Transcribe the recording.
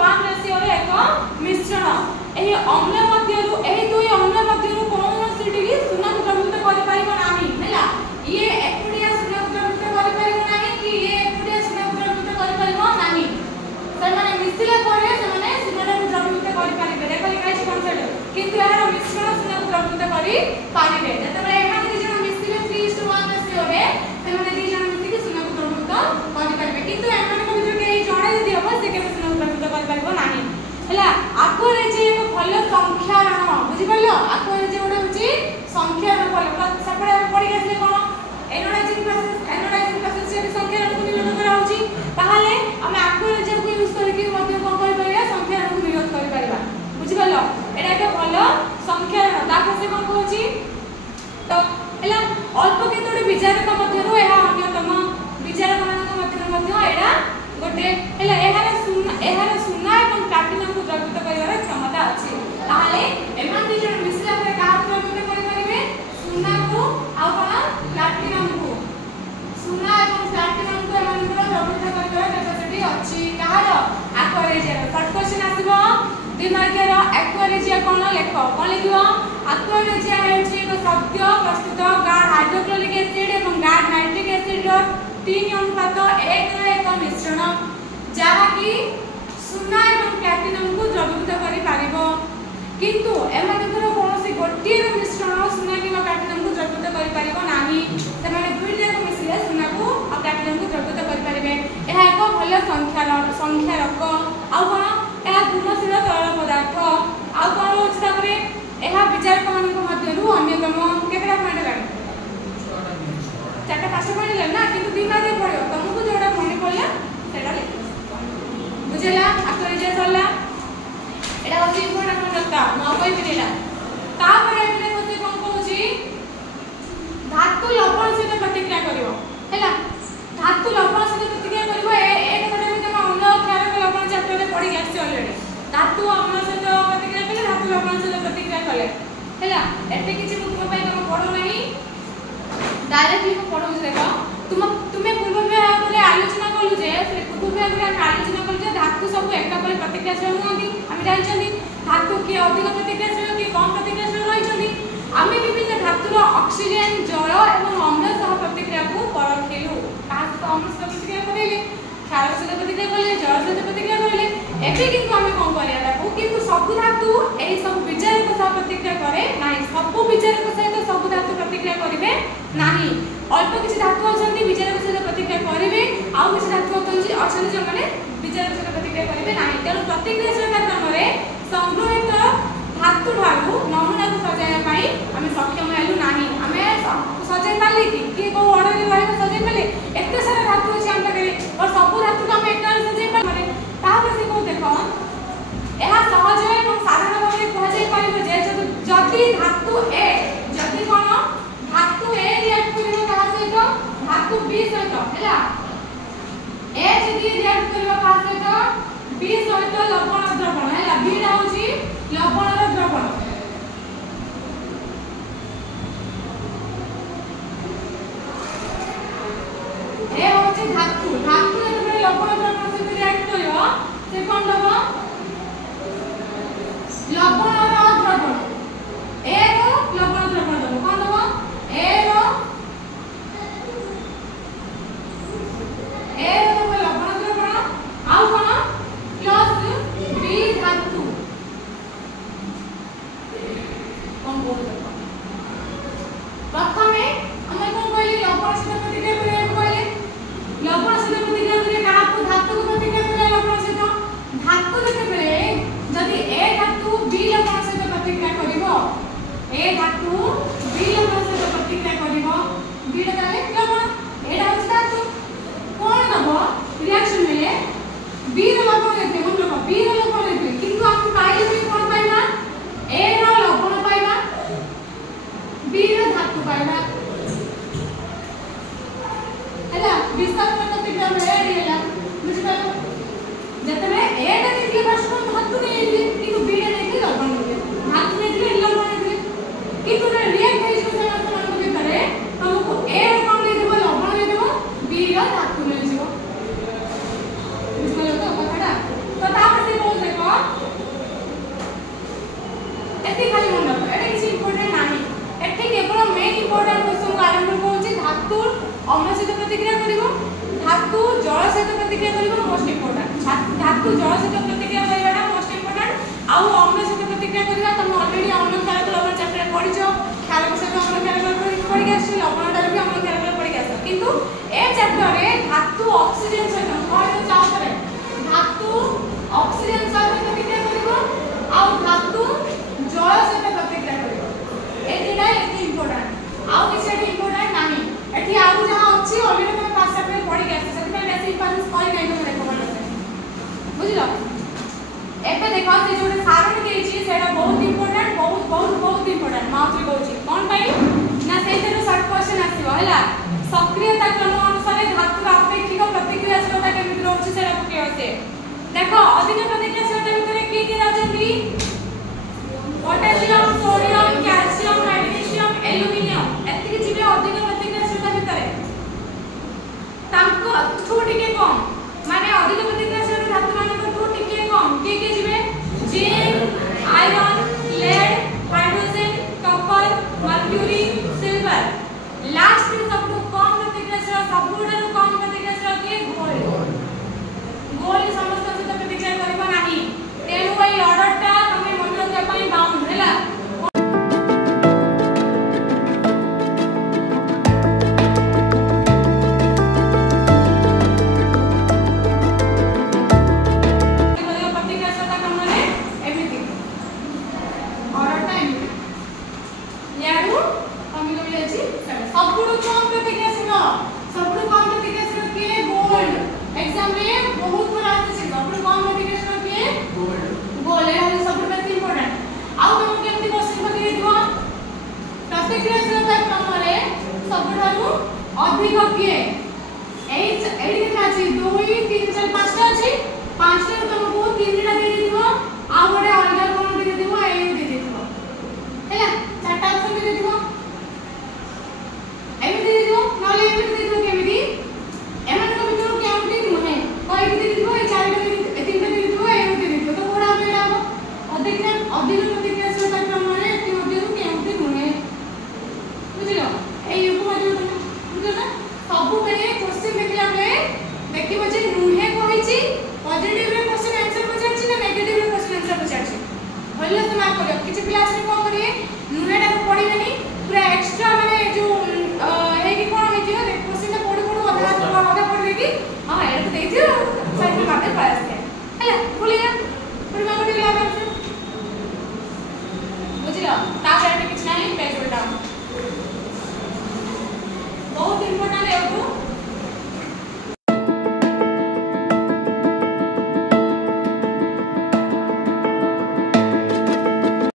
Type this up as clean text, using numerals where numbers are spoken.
1 ratio रे एक मिश्रण एही अम्ल मध्यरु एही दुई अम्ल मध्यरु कोनोसी टिकी सुना द्रवीभूत करि परिबो नाही हैला ये एकुडिया सुना द्रवीभूत करि परिबो नाही कि ये एकुडिया सुना द्रवीभूत करि परिबो नाही से माने मिसिला परे से माने सुना द्रवीभूत करि परिबे देखो काई कॉन्सेप्ट किंतु यार मिश्रण सुना द्रवीभूत करि परिबे जतबे एहा दी जण मिसिले 3:1 रेशियो रे से माने दी जण मिसिके सुना द्रवीभूत करि परिबे किंतु एमान को जो के जणे जदी हो से के सुना द्रवीभूत करि परिबो नाही हैला आकोरे जे एक भल संख्यारण बुझि परलो आकोरे जे ओडा होची संख्यारण भल सपडा पड़ी गेले कोन एनोडाइजिंग प्रोसेस से संख्यारण को निरोध करा होची ताहाले हम आकोरे जे को यूज करके मध्य कोन करि परिया संख्यारण को निरोध करि परिबा बुझि परलो एडा के भल संख्यारण ताको से कोन होची तो हैला अल्प केतोडी विचारक मध्यरु एहा अन्यतम विचारक मानक मध्यरु मध्य एडा गोटे हैला एहार सुना एवं प्लाटिनम को द्रवीभूत करिवार क्षमता अछि ताहाले एमान दी जण मिसला परे का द्रवीभूत करि परिबे सुना को आ कोन प्लाटिनम को सुना एवं प्लाटिनम को एमान को द्रवीभूत करिवार कैपेसिटी अछि कार एक्वारेजिया फर्स्ट क्वेश्चन आसीबो 2 मार्कर एक्वारेजिया कोन लेखो कोन लिखिबो एक्वारेजिया हेछि एक शब्द प्रस्तुत गाढ़ हाइड्रोक्लोरिक एसिड एवं गाढ़ नाइट्रिक एसिड रो 3 अनुपात 1 रो एक मिश्रण जहा कि सुना एवं प्लैटिनम को द्रवीभूत करि पारिबो किंतु एमानकर कोनोसी गोटिए मिश्रण सुना कि प्लैटिनम को द्रवीभूत करि पारिबो नाही से माने दुई जाक मिसिले सुना को आ प्लैटिनम को द्रवीभूत करि पारिबे एहा एक भल संख्यारक आ कोन एहा गुणशील तरल पदार्थ आ कोन होछ तापरे एहा विचारक मानक मध्यरु अन्यतम केतरा पॉइंट लागे चारटा पांचटा पॉइंट ले ना किंतु दिन माने पड़ियो तुमको जोडा मने पड़ला सेटा लिख बुझला एक्वारेजिया सरला एडा होची इम्पोर्टेंट नता न कोइ पिनेला ता परे एने होते कोन कहूची धातु लवण सहित प्रतिक्रिया करिवो हैला धातु लवण सहित प्रतिक्रिया करिवो ए कथा में तम अम्ल क्षारक लवण चैप्टर रे पढि गेछ ऑलरेडी धातु अम्ल सहित प्रतिक्रिया कले धातु लवण सहित प्रतिक्रिया कले हैला एते किछि मुख्य पय तम पढो नाही डायरेक्टली को पढो देखो तुमे पूर्व विभाग रे आलोचना कलु जे से पूर्व विभाग रे आलोचना कलु जे धातु सब एका परे प्रतिक्रियाशील होती हम जानछनी धातु के अधिक प्रतिक्रियाशील के कम प्रतिक्रियाशील रहिछनी आमे विभिन्न धातुर ऑक्सीजन जल एवं अम्ल सह प्रतिक्रिया को परखिलु कास तो अम्ल सह प्रतिक्रिया करेले क्षार सह प्रतिक्रिया करले जल सह प्रतिक्रिया करले एबे किंतु आमे कोन करिया ताकू किंतु सब धातु एही सब विचारक सह प्रतिक्रिया करे नाही सब विचारक सहित सब धातु प्रतिक्रिया करिवे नाही अल्प किसी धातु अछंती विचारक सहित प्रतिक्रिया करिवे आ किसी धातु अछंती जो माने विचारक सहित प्रतिक्रिया करिवे नाही तेनु प्रतिक्रियाशील क्रम रे संग्रहित धातु ठारू नमूना को सजाया पाई हमें सक्षम हेलु नाही हमें सजाई पाली कि को ऑर्डर रे रहै सजाई पाले एते सारा धातु अछि हम करे और सब धातु को हम एकटा सजाई पाले माने तापर से को देखो एहा सहज एवं साधारण भाबे कह जाई पाइबो जे जति धातु ए जति कोन धातु ए रिएक्ट करिवो कहा सहित धातु बी सहित हैला ए जति रिएक्ट करिवो कहा सहित बी सहित लवण द्रवण हैला बी राउची लवणर द्रवण ए होची धातु धातु जति लवण द्रवण सहित रिएक्ट करिवो से कोन दबो लवणर द्रवण ए रो लवण द्रवण दबो कोन दबो ए रो लवण द्रवण आउ कोन प्लस बी धातु कोन बोल दबो प्रथमे हम कोन कहली लवण सहित प्रतिक्रिया करे कहले लवण सहित प्रतिक्रिया करे काहा को धातु इंपोर्टेंट धातु जल सहित प्रतिक्रिया करवाटा मोस्ट इंपोर्टेंट आउ अम्ल सहित प्रतिक्रिया करवा तुम ऑलरेडी अम्ल क्षारक लवण चैप्टर पढिছো क्षारक सहित अम्ल क्षारक पढि आछो लवणटार भी अम्ल क्षारक पढि आछो किंतु ए चैप्टर रे धातु ऑक्सीजन सहित कोन चाहो करे धातु ऑक्सीजन सहित प्रतिक्रिया करिवो आउ धातु जल सहित प्रतिक्रिया करिवो ए दिना एति इंपोर्टेंट आउ किछे इंपोर्टेंट नाही एठी आउ जहा अछि ऑलरेडी तुम क्लास चैप्टर पढि आछो सेति में बेसिक इंपोर्टेंस कहि नै तुम देखो बोलते बुझिलो एबे देखो से जोटे सारण केछि सेटा बहुत इंपोर्टेंट बहुत इंपोर्टेंट माउथरी कहछि कोन पई ना सेइतरो शॉर्ट क्वेश्चन आसीबो हला सक्रियता क्रम अनुसार धातु अपेक्षिक प्रतिक्रियाशीलता केमिति रहछि सेटा पके होते देखो अधिक प्रतिक्रियाशीलता भितरे की रहजंती potassium sodium calcium magnesium aluminium एतिक जिबे अधिक प्रतिक्रियाशीलता भितरे तांको थु टिके कम माने अधिक प्रतिक्रियाशील धातु मानक थु टिके कम के जिबे zinc iron lead hydrogen copper mercury silver last में सबको कम प्रतिक्रियाशील सबुठारु कम प्रतिक्रियाशील के गोल्ड समस्त सहित प्रतिक्रिया करबा नाही तेनु भाई ऑर्डर टा तमे मन रखिया पई बाउंड हैला बहुत इंपोर्टेंट है